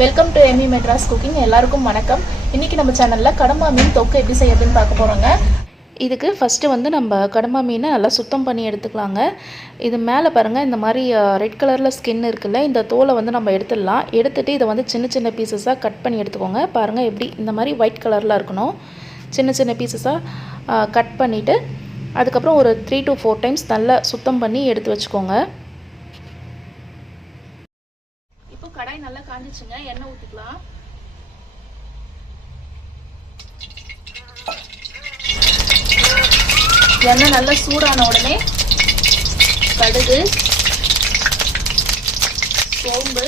Welcome to Emmy Madras cooking. எல்லாருக்கும் வணக்கம். இன்றைக்கி நம்ம சேனலில் கடம்பா மீன் தொக்கு எப்படி செய்யறதுன்னு பார்க்க போகிறோங்க. இதுக்கு ஃபஸ்ட்டு வந்து நம்ம கடம்பா மீனை நல்லா சுத்தம் பண்ணி எடுத்துக்கலாங்க. இது மேலே பாருங்கள், இந்த மாதிரி ரெட் கலரில் ஸ்கின் இருக்குல்ல, இந்த தோலை வந்து நம்ம எடுத்துடலாம். எடுத்துகிட்டு இதை வந்து சின்ன சின்ன பீசஸாக கட் பண்ணி எடுத்துக்கோங்க. பாருங்கள் எப்படி இந்த மாதிரி ஒயிட் கலரில் இருக்கணும். சின்ன சின்ன பீசஸாக கட் பண்ணிவிட்டு அதுக்கப்புறம் ஒரு 3 to 4 டைம்ஸ் நல்லா சுத்தம் பண்ணி எடுத்து வச்சுக்கோங்க. இப்போ கடாய் நல்லா காஞ்சிச்சுங்க, எண்ணெய் ஊற்றிக்கலாம். எண்ணெய் நல்லா சூடான உடனே கடுகு, சோம்பு,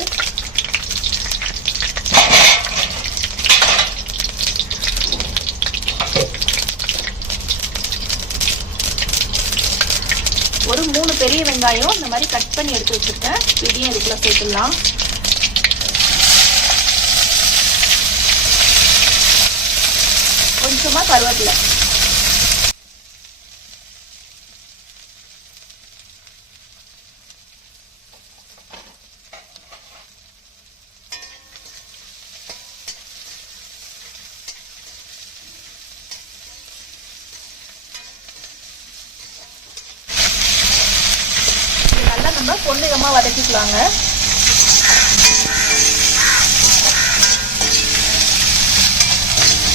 ஒரு 3 பெரிய வெங்காயம் இந்த மாதிரி கட் பண்ணி எடுத்து வச்சுருக்கேன். இதையும் இதுக்குள்ள சேர்த்துடலாம். கொஞ்சமா கருவேப்பிலை, நல்லா நம்ம பொன்னிறமா வதக்கிக்கலாங்க.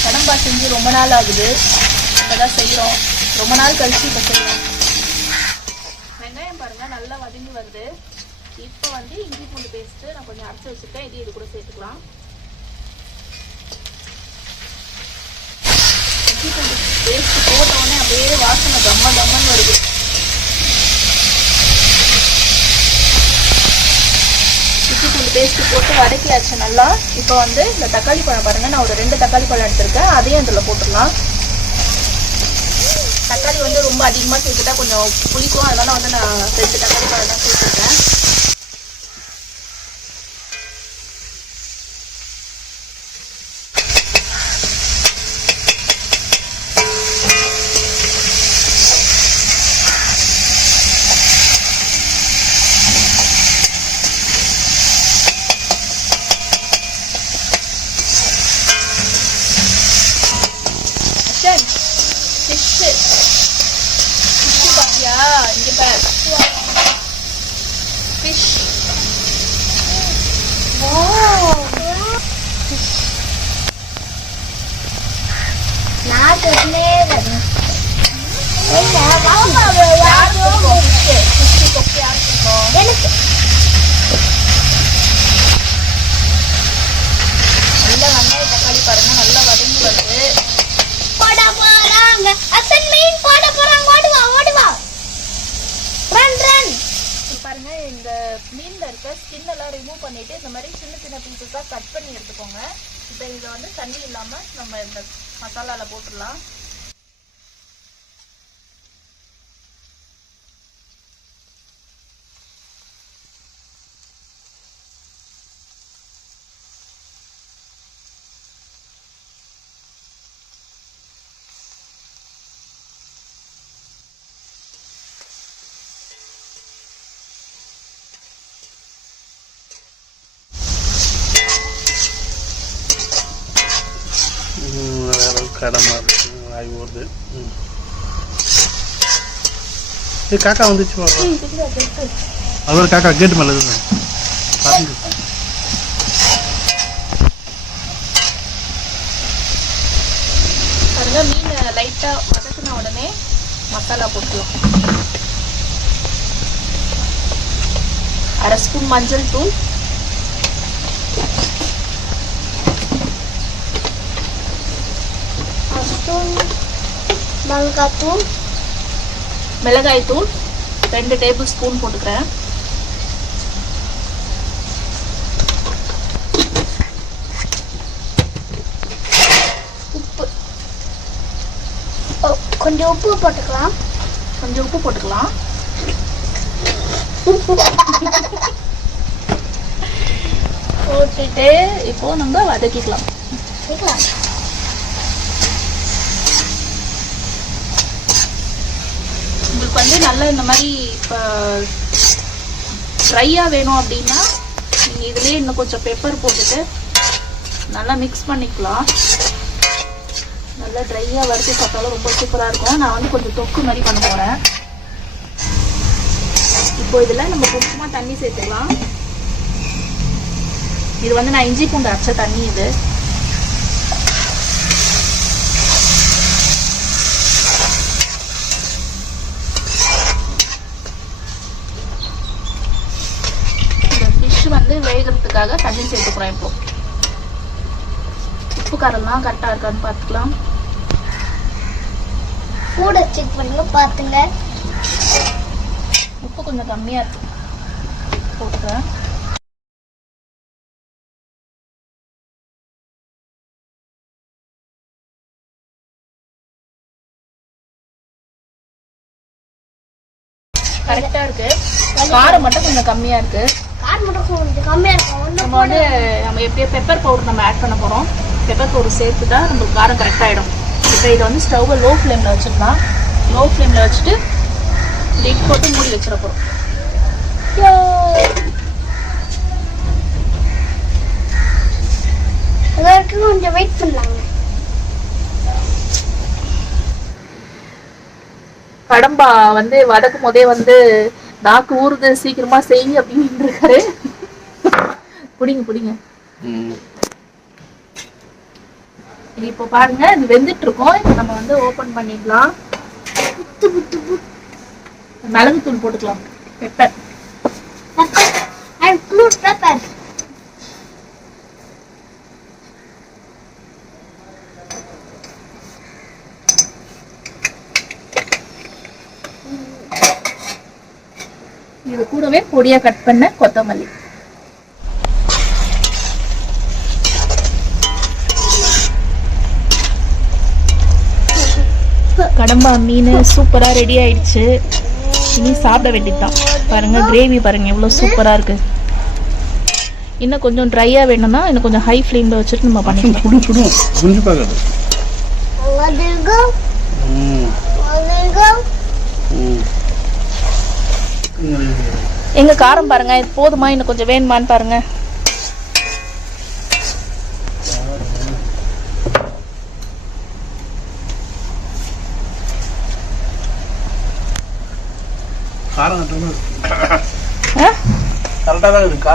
கடம்பா செஞ்சு ரொம்ப நாள் ஆகுது, இப்போதான் செய்கிறோம். ரொம்ப நாள் கழிச்சு இப்போ செய்யலாம். வெங்காயம் பாருங்க நல்லா வதங்கி வருது. இப்போ வந்து இஞ்சி பூண்டு பேஸ்ட்டு நான் கொஞ்சம் அரைச்சி வச்சுருக்கேன், இது கூட சேர்த்துக்கலாம். இஞ்சி பூண்டு பேஸ்ட்டு போட்டோடனே அப்படியே வாசனை கம்மன்னு வருது. இஞ்சி பூண்டு பேஸ்ட்டு போட்டு வதக்கியாச்சு நல்லா. இப்போ வந்து இந்த தக்காளி பழம் பாருங்கள், நான் ஒரு 2 தக்காளி பழம் எடுத்திருக்கேன், அதையும் இதில் போட்டுடலாம். தக்காளி வந்து ரொம்ப அதிகமாக சேர்த்துட்டா கொஞ்சம் புளிக்கும், அதனால வந்து நான் 2 தக்காளி பழம் தான் சேர்த்துருக்கேன். இங்க பாரு, ஃபிஷ். நல்லா வெங்காய தக்காளி பாருங்க நல்லா வதங்கி வருது. பாருங்க, இந்த மீன்ல இருக்க ஸ்கின் எல்லாம் ரிமூவ் பண்ணிட்டு இந்த மாதிரி சின்ன சின்ன பீசஸா கட் பண்ணி எடுத்துக்கோங்க. இப்போ இதை வந்து தண்ணி இல்லாம நம்ம இந்த மசாலால போட்டுடலாம். கடமா ஆகி வருது. காக்கா வந்துச்சு அவர் காக்கா கேட்டு மேலே பாருங்க, மீன் லைட்டா வதக்கின உடனே மசாலா போட்டுக்கலாம். 1/2 ஸ்பூன் மஞ்சள் தூள், மிளகாய் தூள் 2 டேபிள் ஸ்பூன் போட்டுக்கிறேன். உப்பு, கொஞ்சம் உப்பு போட்டுக்கலாம். போட்டுட்டு இப்போ நம்ம வதக்கிக்கலாம். உங்களுக்கு வந்து நல்லா இந்த மாதிரி இப்போ ட்ரையாக வேணும் அப்படின்னா நீங்கள் இதுலேயே இன்னும் கொஞ்சம் பெப்பர் போட்டுட்டு நல்லா மிக்ஸ் பண்ணிக்கலாம். நல்லா ட்ரையாக வறுத்து சாப்பிட்டாலும் ரொம்ப சூப்பராக இருக்கும். நான் வந்து கொஞ்சம் தொக்கு மாதிரி பண்ண போகிறேன். இப்போ இதில் நம்ம கொஞ்சமாக தண்ணி சேர்த்துக்கலாம். இது வந்து நான் இஞ்சி பூண்டு அரைச்ச தண்ணி. இது இந்த ஃபிஷ் வந்து வேகிறதுக்காக தண்ணி சேர்த்துக்கிறோம். இப்போ உப்பு காரெல்லாம் கரெக்டாக இருக்கான்னு பார்த்துக்கலாம். கூட செக் பண்ணுங்க, பார்த்துங்க. உப்பு கொஞ்சம் கம்மியாக இருக்கு, போட்டுக்கிறேன். கரெக்டாக இருக்கு. காரம் மட்டும் கொஞ்சம் கம்மியாக இருக்கு. காரம் மட்டும் கொஞ்சம் கம்மியாக இருக்கும். நம்ம வந்து நம்ம எப்படியோ பெப்பர் பவுடர் நம்ம ஆட் பண்ண போகிறோம். பெப்பர் பவுடர் சேர்த்துட்டா நம்மளுக்கு காரம் கரெக்டாகிடும். இப்போ இதை வந்து ஸ்டவ்வை லோ ஃப்ளேமில் வச்சுக்கலாம். லோ ஃப்ளேமில் வச்சுட்டு லிட் போட்டு மூடி வச்சிட போகிறோம். கொஞ்சம் வெயிட் பண்ணலாங்க. கடம்பா வந்து வதக்கும் போதே வந்து நாக்கு ஊறுது, சீக்கிரமா செய் அப்படின்னு இருக்காரு. பிடிங்க பிடிங்க. இப்போ பாருங்க, இது வெந்துட்டு இருக்கோம். இப்போ நம்ம வந்து ஓபன் பண்ணிடலாம். மிளகுத்தூள் போட்டுக்கலாம். பெப்பர் பெப்பர் இது கூடவே பொடியா கட் பண்ண கொத்தமல்லி. கடம்பா மீன் சூப்பரா ரெடி ஆயிடுச்சு. இனி சாப்பிட வேண்டியதுதான். பாருங்க கிரேவி பாருங்க எவ்வளவு சூப்பரா இருக்கு. இன்னும் கொஞ்சம் ட்ரையா வேணும்னா இன்னும் கொஞ்சம் ஹை ஃப்ளேம்ல வச்சுட்டு நம்ம பண்ணிக்கலாம். எங்க காரம் பாருங்க, இது போதுமா இன்னும் கொஞ்சம் வேணுமான்னு பாருங்க.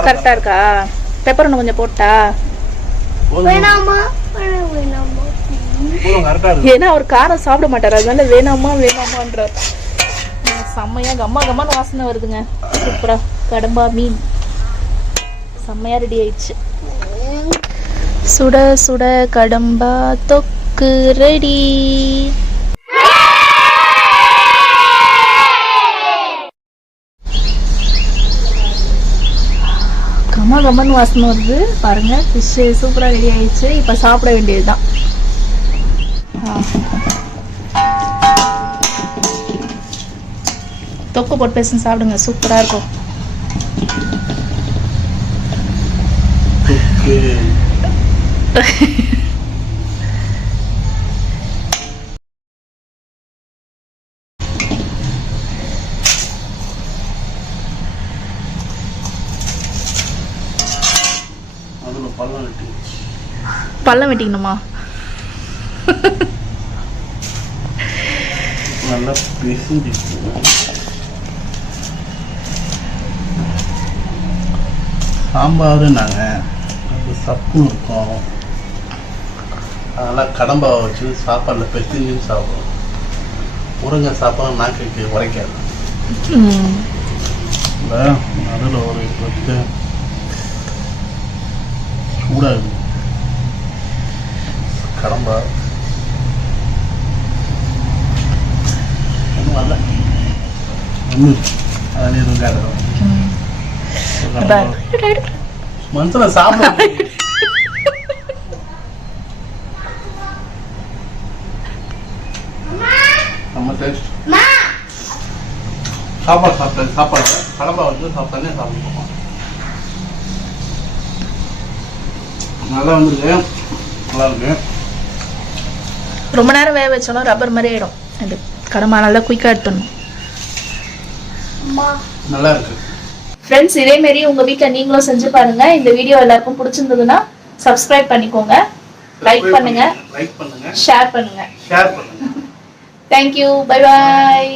கரெக்டா இருக்கா? பெப்பர் இன்னும் கொஞ்சம் போட்டா? ஏன்னா அவர் காரம் சாப்பிட மாட்டாரு, அதனால வேணாமா வேணாமான்றார். செம்மையா கம்மா கம்மான்னு வாசனை வருதுங்க. சூப்பரா கடம்பா மீன் செம்மையா ரெடி ஆயிடுச்சு. சுட சுட கடம்பா தொக்கு ரெடி. கம்மா கம்மான்னு வாசனை வருது பாருங்க. ஃபிஷ் சூப்பரா ரெடி ஆயிடுச்சு. இப்ப சாப்பிட வேண்டியதுதான். தொக்கு போட்டு பேசி சாப்பிடுங்க, சூப்பரா இருக்கும். பல்லம் வெட்டிக்கணுமா? நல்லா பிசிஞ்சு சாம்பார் நாங்கள் அது சப்பும் இருக்கும். அதனால் கடம்பாவை வச்சு சாப்பாடில் பெசிஞ்சு சாப்பிடுவோம். முருங்கை சாப்பாடு நாக்கைக்கு உரைக்காது. அதில் ஒரு பத்து சூடாகுது கடம்பா. ஒன்றும் வரல, ஒன்றும் அதில் எதுவும் கேட்கலாம். மனுஷனை சாப்பிட நம்ம டேஸ்ட். சாப்பாடு சாப்பிட்டேன், சாப்பாடு கடம்பா வந்து சாப்பிட்டானே சாப்பிடுவோம். நல்லா வந்துருக்கு, நல்லா இருக்கு. ரொம்ப நேரம் வேக வச்சாலும் ரப்பர் மாதிரி ஆயிடும். இது கடம்பா நல்லா குயிக்காக எடுத்துடணும். நல்லா இருக்கு. ஃப்ரெண்ட்ஸ் இதே மாதிரி உங்க வீட்டில் நீங்களும் செஞ்சு பாருங்க. இந்த வீடியோ எல்லாருக்கும் பிடிச்சிருந்ததுன்னா சப்ஸ்கிரைப் பண்ணிக்கோங்க, லைக் பண்ணுங்க, லைக் பண்ணுங்க, ஷேர் பண்ணுங்க. ஷேர் பண்ணுங்க. Thank you, bye bye.